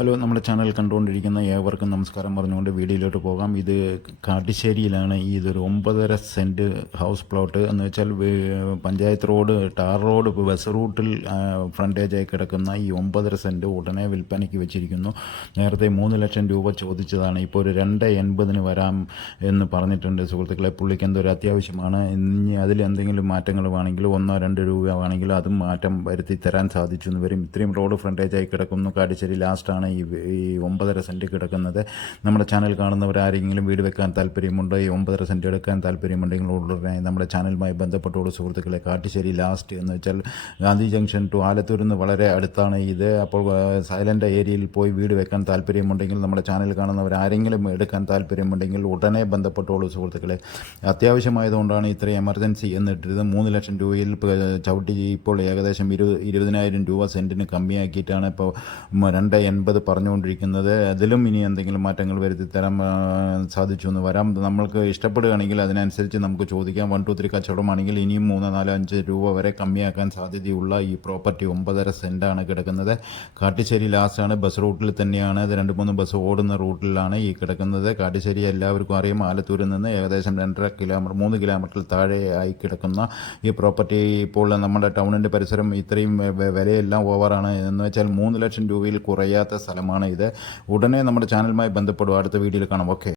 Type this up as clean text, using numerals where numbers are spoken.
Hello, നമ്മുടെ channel കണ്ടുകൊണ്ടിരിക്കുന്ന ഏവർക്കും നമസ്കാരം പറഞ്ഞുകൊണ്ട് വീഡിയോയിലോട്ട് പോകാം. ഇത് കാട്ടിശ്ശേരിയിലാണ്. ഇതൊരു 9.5 സെൻറ്റ് ഹൗസ് പ്ലോട്ട് എന്ന് വെച്ചാൽ panchayat road, tar road, bus റൂട്ടിൽ ഫ്രണ്ടേജായി കിടക്കുന്ന ഈ 9.5 സെൻറ്റ് ഉടനെ വിൽപ്പനയ്ക്ക് വെച്ചിരിക്കുന്നു. നേരത്തെ 3 ലക്ഷം രൂപ ചോദിച്ചതാണ്. ഇപ്പോൾ ഒരു 2.80 വരാം എന്ന് പറഞ്ഞിട്ടുണ്ട്. സുഹൃത്തുക്കളെ, പുള്ളിക്ക് എന്തൊരു അത്യാവശ്യമാണ്. ഇനി അതിലെന്തെങ്കിലും മാറ്റങ്ങൾ വേണമെങ്കിൽ 1-2 രൂപ വേണമെങ്കിൽ അതും മാറ്റം വരുത്തി തരാൻ സാധിച്ചു എന്ന് വരും. ഇത്രയും റോഡ് ഫ്രണ്ടേജായി കിടക്കുന്നു. കാട്ടിശ്ശേരി ലാസ്റ്റാണ് ഈ 9.5 സെൻറ്റ് കിടക്കുന്നത്. നമ്മുടെ ചാനൽ കാണുന്നവർ ആരെങ്കിലും വീട് വെക്കാൻ താല്പര്യമുണ്ടോ, ഈ 9.5 സെൻറ്റ് എടുക്കാൻ താല്പര്യമുണ്ടെങ്കിൽ ഉടനെ നമ്മുടെ ചാനലുമായി ബന്ധപ്പെട്ടോട് സുഹൃത്തുക്കളെ. കാട്ടിശ്ശേരി ലാസ്റ്റ് എന്ന് വെച്ചാൽ ഗാന്ധി ജംഗ്ഷൻ ടു ആലത്തൂരിൽ നിന്ന് വളരെ അടുത്താണ് ഇത്. അപ്പോൾ സൈലൻ്റ് ഏരിയയിൽ പോയി വീട് വെക്കാൻ താല്പര്യമുണ്ടെങ്കിൽ നമ്മുടെ ചാനൽ കാണുന്നവർ ആരെങ്കിലും എടുക്കാൻ താല്പര്യമുണ്ടെങ്കിൽ ഉടനെ ബന്ധപ്പെട്ടോളൂ സുഹൃത്തുക്കളെ. അത്യാവശ്യമായതുകൊണ്ടാണ് ഇത്രയും എമർജൻസി എന്നിട്ടിരുന്നത്. 3 ലക്ഷം രൂപയിൽ ചവിട്ടി ഇപ്പോൾ ഏകദേശം 20,000 രൂപ സെൻറ്റിന് കമ്മിയാക്കിയിട്ടാണ് ഇപ്പോൾ 2.80 പറഞ്ഞുകൊണ്ടിരിക്കുന്നത്. അതിലും ഇനി എന്തെങ്കിലും മാറ്റങ്ങൾ വരുത്തി തരാൻ സാധിച്ചു എന്ന് വരാം. നമ്മൾക്ക് ഇഷ്ടപ്പെടുകയാണെങ്കിൽ അതിനനുസരിച്ച് നമുക്ക് ചോദിക്കാം. 1, 2, 3 കച്ചവടമാണെങ്കിൽ ഇനിയും 3, 4, 5 രൂപ വരെ കമ്മിയാക്കാൻ സാധ്യതയുള്ള ഈ പ്രോപ്പർട്ടി 9.5 സെൻറ്റാണ് കിടക്കുന്നത്. കാട്ടിശ്ശേരി ലാസ്റ്റാണ്, ബസ് റൂട്ടിൽ തന്നെയാണ്. അത് 2-3 ബസ് ഓടുന്ന റൂട്ടിലാണ് ഈ കിടക്കുന്നത്. കാട്ടിശ്ശേരി എല്ലാവർക്കും അറിയാം. ആലത്തൂരിൽ നിന്ന് ഏകദേശം 2.5 കിലോമീറ്റർ 3 കിലോമീറ്റർ താഴെയായി കിടക്കുന്ന ഈ പ്രോപ്പർട്ടി ഇപ്പോൾ നമ്മുടെ ടൗണിൻ്റെ പരിസരം ഇത്രയും വിലയെല്ലാം ഓവറാണ്. എന്ന് വെച്ചാൽ 3 ലക്ഷം രൂപയിൽ കുറയാത്ത സ്ഥലമാണ് ഇത്. ഉടനെ നമ്മുടെ ചാനലുമായി ബന്ധപ്പെടുക. അടുത്ത വീഡിയോയിൽ കാണാം. ഓക്കെ.